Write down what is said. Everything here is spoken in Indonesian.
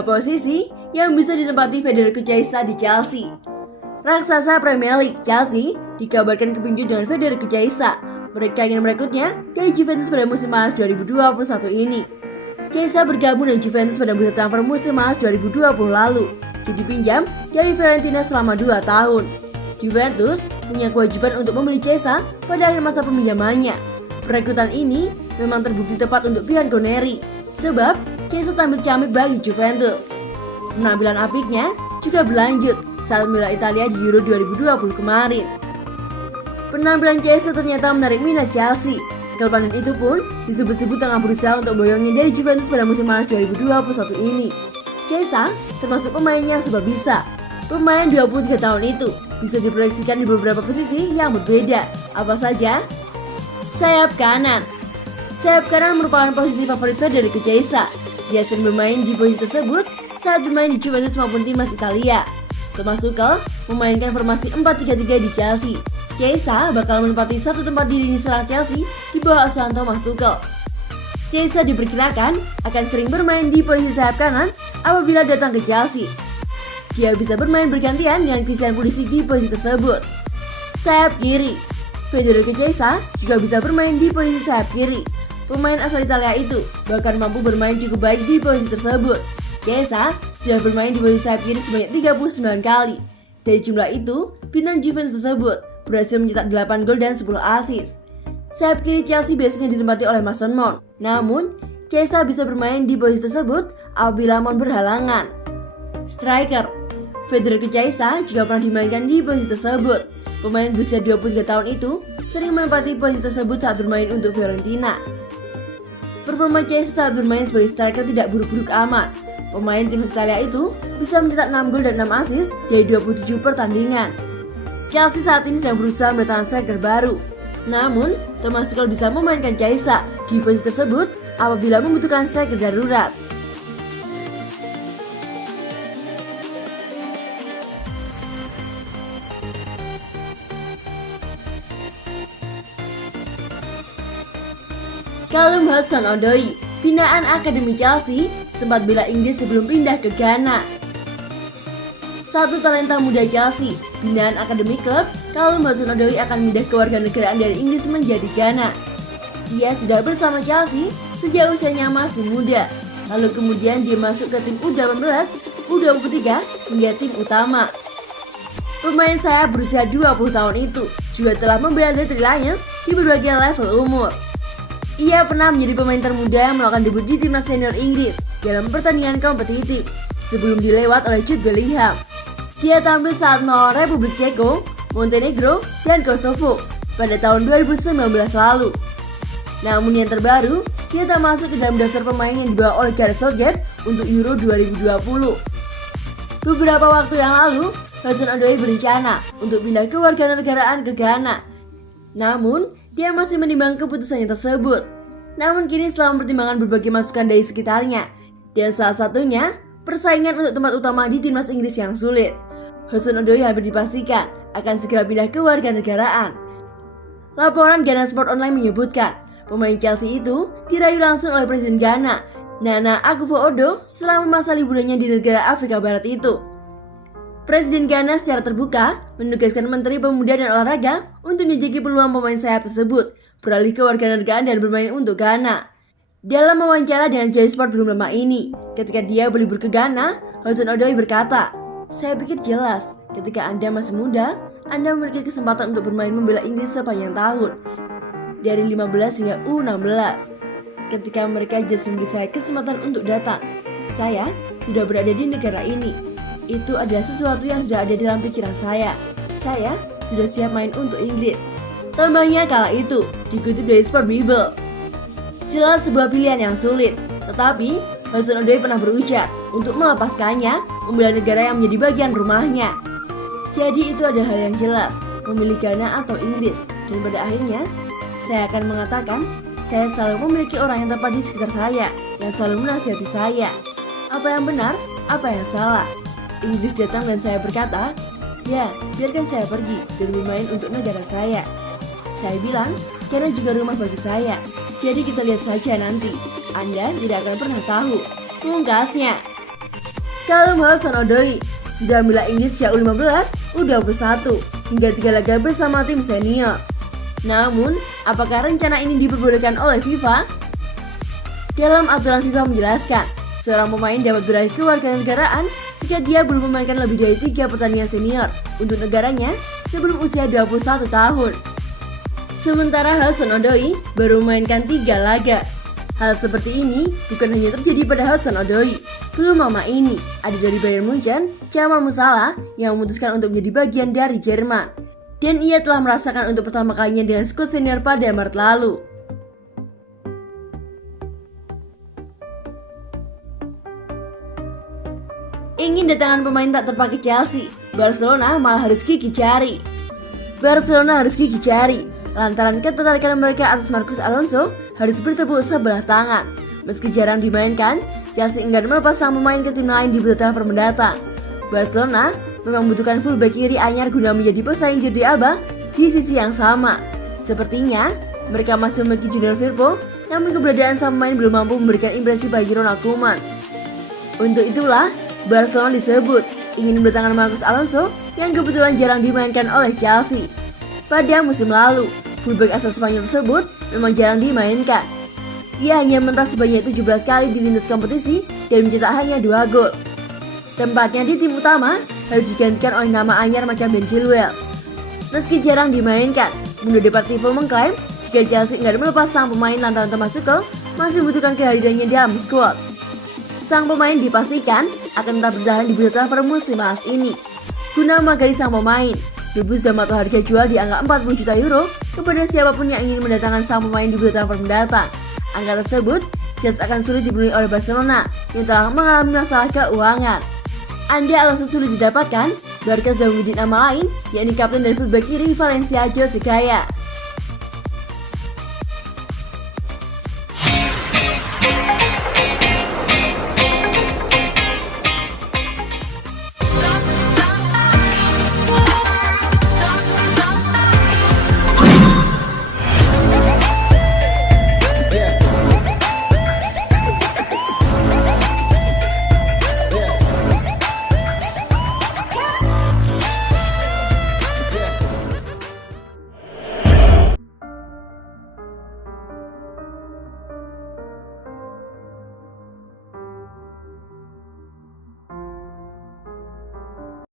3 posisi yang bisa ditempati Federico Chiesa di Chelsea. Raksasa Premier League Chelsea dikabarkan kepincut dengan Federico Chiesa. Mereka ingin merekrutnya dari Juventus pada musim panas 2021 ini. Chiesa bergabung dengan Juventus pada bursa transfer musim panas 2020 lalu. Dia dipinjam dari Fiorentina selama 2 tahun. Juventus punya kewajiban untuk membeli Chiesa pada akhir masa peminjamannya. Perekrutan ini memang terbukti tepat untuk Bianconeri, sebab Chiesa tampil ciamik bagi Juventus. Penampilan apiknya juga berlanjut saat membela Italia di Euro 2020 kemarin. Penampilan Chiesa ternyata menarik minat Chelsea. Klub London itu pun disebut-sebut tengah berusaha untuk memboyongnya dari Juventus pada musim panas 2021 ini. Chiesa termasuk pemain yang serba bisa. Pemain 23 tahun itu bisa diproyeksikan di beberapa posisi yang berbeda. Apa saja? Sayap kanan. Sayap kanan merupakan posisi favorit Federico Chiesa. Dia sering bermain di posisi tersebut saat bermain di Juventus maupun timnas Italia. Thomas Tuchel memainkan formasi 4-3-3 di Chelsea. Chiesa bakal menempati satu tempat di lini serang Chelsea di bawah asuhan Thomas Tuchel. Chiesa diperkirakan akan sering bermain di posisi sayap kanan apabila datang ke Chelsea. Dia bisa bermain bergantian dengan Christian Pulisic di posisi tersebut. Sayap kiri. Federico Chiesa juga bisa bermain di posisi sayap kiri. Pemain asal Italia itu bahkan mampu bermain cukup baik di posisi tersebut. Chiesa sudah bermain di posisi sayap kiri sebanyak 39 kali. Dari jumlah itu, bintang Juventus tersebut berhasil mencetak 8 gol dan 10 assist. Sayap kiri Chelsea biasanya ditempati oleh Mason Mount. Namun, Chiesa bisa bermain di posisi tersebut apabila Mount berhalangan. Striker. Federico Chiesa juga pernah dimainkan di posisi tersebut. Pemain berusia 23 tahun itu sering menempati posisi tersebut saat bermain untuk Fiorentina. Performa Chiesa saat bermain sebagai striker tidak buruk-buruk amat. Pemain tim Italia itu bisa mencetak 6 gol dan 6 assist dari 27 pertandingan. Chelsea saat ini sedang berusaha mendatangkan striker baru. Namun, Thomas Tuchel bisa memainkan Chiesa di posisi tersebut apabila membutuhkan striker darurat. Callum Hudson-Odoi, binaan Akademi Chelsea, sempat bela Inggris sebelum pindah ke Ghana. Satu talenta muda Chelsea, binaan Akademi Klub, Callum Hudson-Odoi akan pindah ke warganegaraan dari Inggris menjadi Ghana. Dia sudah bersama Chelsea sejak usianya masih muda, lalu kemudian dia masuk ke tim U18, U23 hingga tim utama. Pemain sayap berusia 20 tahun itu juga telah membela The Three Lions di berbagai level umur. Ia pernah menjadi pemain termuda yang melakukan debut di timnas senior Inggris dalam pertandingan kompetitif sebelum dilewat oleh Jude Bellingham. Dia tampil saat melawan Republik Ceko, Montenegro, dan Kosovo pada tahun 2019 lalu. Namun yang terbaru, dia tak masuk ke dalam daftar pemain yang dibawa oleh Gareth Southgate untuk Euro 2020. Beberapa waktu yang lalu, Hudson-Odoi berencana untuk pindah ke warganegaraan ke Ghana. Namun, dia masih menimbang keputusannya tersebut. Namun kini setelah mempertimbangkan berbagai masukan dari sekitarnya, dan salah satunya persaingan untuk tempat utama di timnas Inggris yang sulit, Hudson-Odoi hampir dipastikan akan segera pindah ke warganegaraan. Laporan Ghana Sport Online menyebutkan, pemain Chelsea itu dirayu langsung oleh Presiden Ghana, Nana Akufo-Addo, selama masa liburannya di negara Afrika Barat itu. Presiden Ghana secara terbuka menugaskan Menteri Pemuda dan Olahraga untuk menjajaki peluang pemain sayap tersebut beralih ke warganegaraan dan bermain untuk Ghana. Dalam wawancara dengan Jay Sport belum lama ini, ketika dia berlibur ke Ghana, Hudson-Odoi berkata, "Saya pikir jelas, ketika Anda masih muda, Anda memiliki kesempatan untuk bermain membela Inggris sepanjang tahun, dari 15 hingga U16. Ketika mereka just memberi saya kesempatan untuk datang, saya sudah berada di negara ini. Itu adalah sesuatu yang sudah ada dalam pikiran saya. Saya sudah siap main untuk Inggris." Tambahnya kala itu, dikutip dari Sport Bible. Jelas sebuah pilihan yang sulit, tetapi Hudson-Odoi pernah berujar untuk melepaskannya, membela negara yang menjadi bagian rumahnya. Jadi itu adalah hal yang jelas, memilih Ghana atau Inggris. Dan pada akhirnya, saya akan mengatakan, saya selalu memiliki orang yang tepat di sekitar saya, yang selalu menasihati saya. Apa yang benar, apa yang salah. Inggris datang dan saya berkata, "Ya, biarkan saya pergi dan bermain untuk negara saya." Saya bilang, Ghana juga rumah bagi saya. Jadi kita lihat saja nanti. Anda tidak akan pernah tahu. Pungkasnya. Callum Hudson-Odoi sudah membela Inggris sejak U15, U21 hingga 3 laga bersama tim senior. Namun, apakah rencana ini diperbolehkan oleh FIFA? Dalam aturan FIFA menjelaskan, seorang pemain dapat beralih kewarganegaraan jika dia belum memainkan lebih dari 3 pertandingan senior untuk negaranya sebelum usia 21 tahun. Sementara Hudson-Odoi baru memainkan 3 laga. Hal seperti ini bukan hanya terjadi pada Hudson-Odoi. Belum lama ini, ada dari Bayern Munchen, Jamal Musiala yang memutuskan untuk menjadi bagian dari Jerman. Dan ia telah merasakan untuk pertama kalinya dengan skuad senior pada Maret lalu. Ingin datangan pemain tak terpakai Chelsea, Barcelona malah harus gigih jari. Barcelona harus gigih jari lantaran ketertarikan mereka atas Marcos Alonso harus bertepuk sebelah tangan. Meski jarang dimainkan, Chelsea enggan melepas sang pemain ke tim lain di bursa transfer mendatang. Barcelona memang membutuhkan fullback kiri anyar guna menjadi pesaing Jordi Alba di sisi yang sama. Sepertinya mereka masih memiliki Junior Firpo, namun keberadaan sang pemain belum mampu memberikan impresi bagi Ronald Koeman. Untuk itulah Barcelona disebut ingin mendatangkan Marcos Alonso yang kebetulan jarang dimainkan oleh Chelsea. Pada musim lalu, fullback asal Spanyol tersebut memang jarang dimainkan. Ia hanya mentas sebanyak 17 kali di lintas kompetisi dan mencetak hanya 2 gol. Tempatnya di tim utama harus digantikan oleh nama anyar macam Ben Chilwell. Meski jarang dimainkan, Mundo Deportivo mengklaim jika Chelsea enggan melepas sang pemain lantaran Thomas Tuchel masih membutuhkan kehadirannya dalam skuad. Sang pemain dipastikan akan tetap bertahan di bursa transfer musim panas ini. Guna magari sang pemain, The Blues dan mematok harga jual di angka 40 juta euro kepada siapapun yang ingin mendatangkan sang pemain di bursa transfer mendatang. Angka tersebut jelas akan sulit dipenuhi oleh Barcelona yang telah mengalami masalah keuangan. Andai Alonso sulit didapatkan, Barca sudah memiliki nama lain, yakni kapten dan fullback kiri Valencia Jose Gaya.